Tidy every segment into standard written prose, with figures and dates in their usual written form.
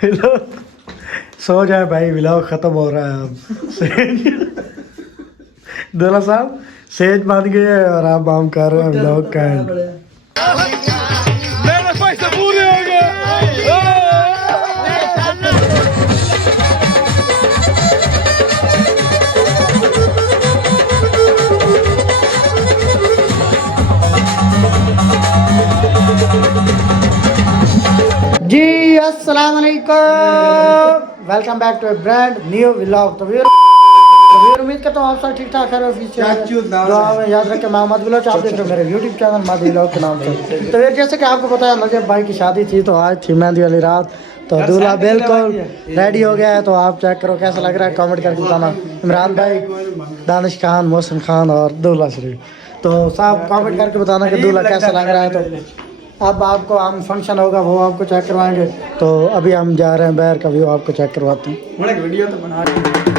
सो जाए भाई, व्लॉग खत्म हो रहा है अब। दूल्हा साहब सेज मान गए और आप हम कर रहे हैं व्लॉग का एंड। मेरे पैसे पूरे हो गए। जी अस्सलाम वालेकुम, welcome back to a brand new vlog. तो व्यूअर उम्मीद करता हूँ आप सब ठीक ठाक है। दुआ में याद रखें मोहम्मद व्लॉग। आप देख रहे हो मेरे यूट्यूब चैनल मद व्लॉग के नाम से। तो यार जैसे कि आपको पता है नजब भाई की शादी थी, तो आज थी मेहंदी वाली रात। तो दूल्हा बिल्कुल रेडी हो गया है। तो आप चेक करो कैसा लग रहा है, कमेंट करके बताना। इमरान भाई, दानिश खान, मोहसिन खान और दूल्हा शरीफ। तो साहब कमेंट करके बताना कि दूल्हा कैसा लग रहा है। तो अब आपको हम फंक्शन होगा वो आपको चेक करवाएंगे। तो अभी हम जा रहे हैं बाहर का व्यू आपको चेक करवाते हैं। वीडियो तो बना रही है।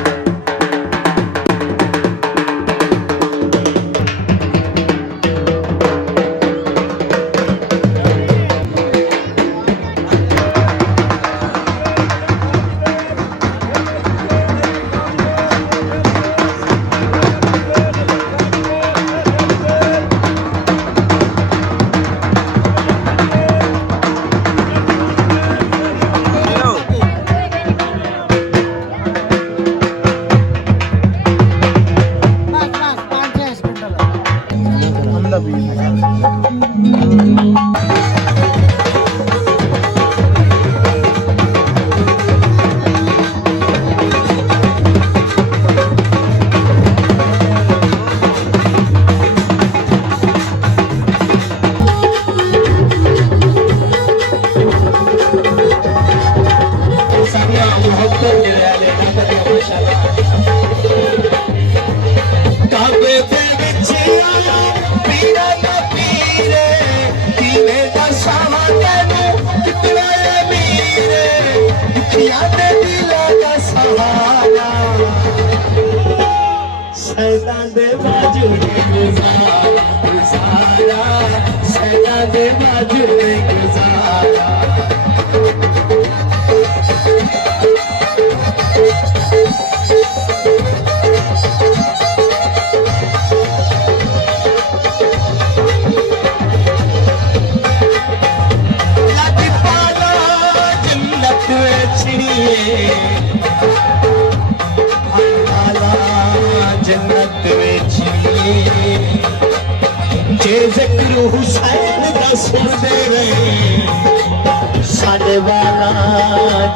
जिक्र हुसैन दा सुन दे रहे साडे वाला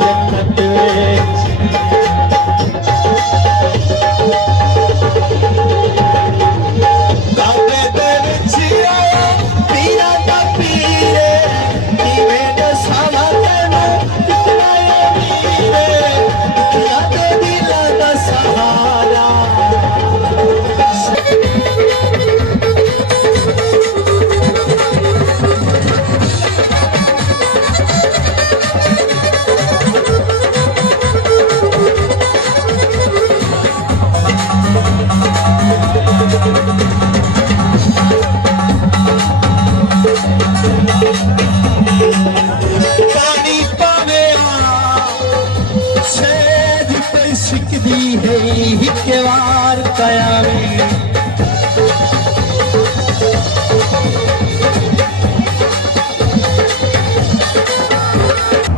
जन्नत विच काबे दे विच आया पीरा दा पीरे किवें दसावां तैनूं कितना अमीर कितना ते दिलां दा सहारा।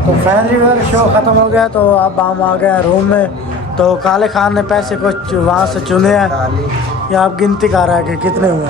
तो फैमिली वेयर शो ख़त्म हो गया। तो अब हम आ गए रूम में। तो काले खान ने पैसे कुछ वहाँ से चुने हैं। या आप गिनती कर रहा है कि कितने हुए।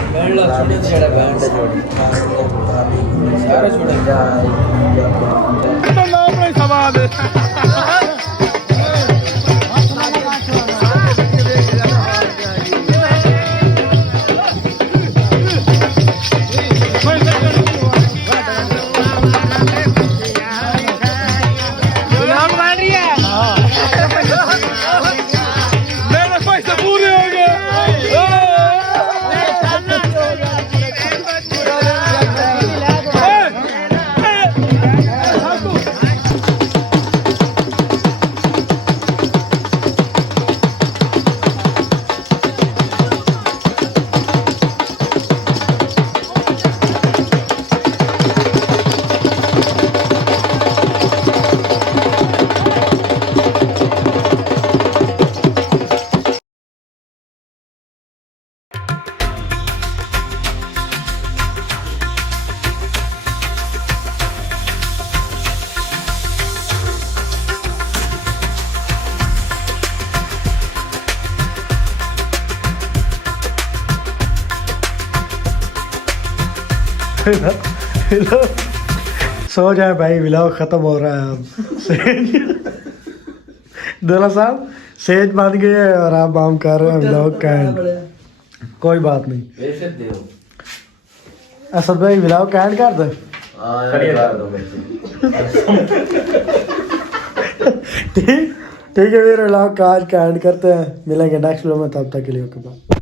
सो जाए भाई, व्लॉग खत्म हो रहा है अब। दूल्हा साहब सेज मान गए और आप हम कर रहे हैं व्लॉग का एंड। कोई बात नहीं, असद भाई व्लॉग का एंड कर दो। ठीक है, फिर व्लॉग का आज का एंड करते हैं। मिलेंगे नेक्स्ट वीडियो में, तब तक के लिए ओके बाय।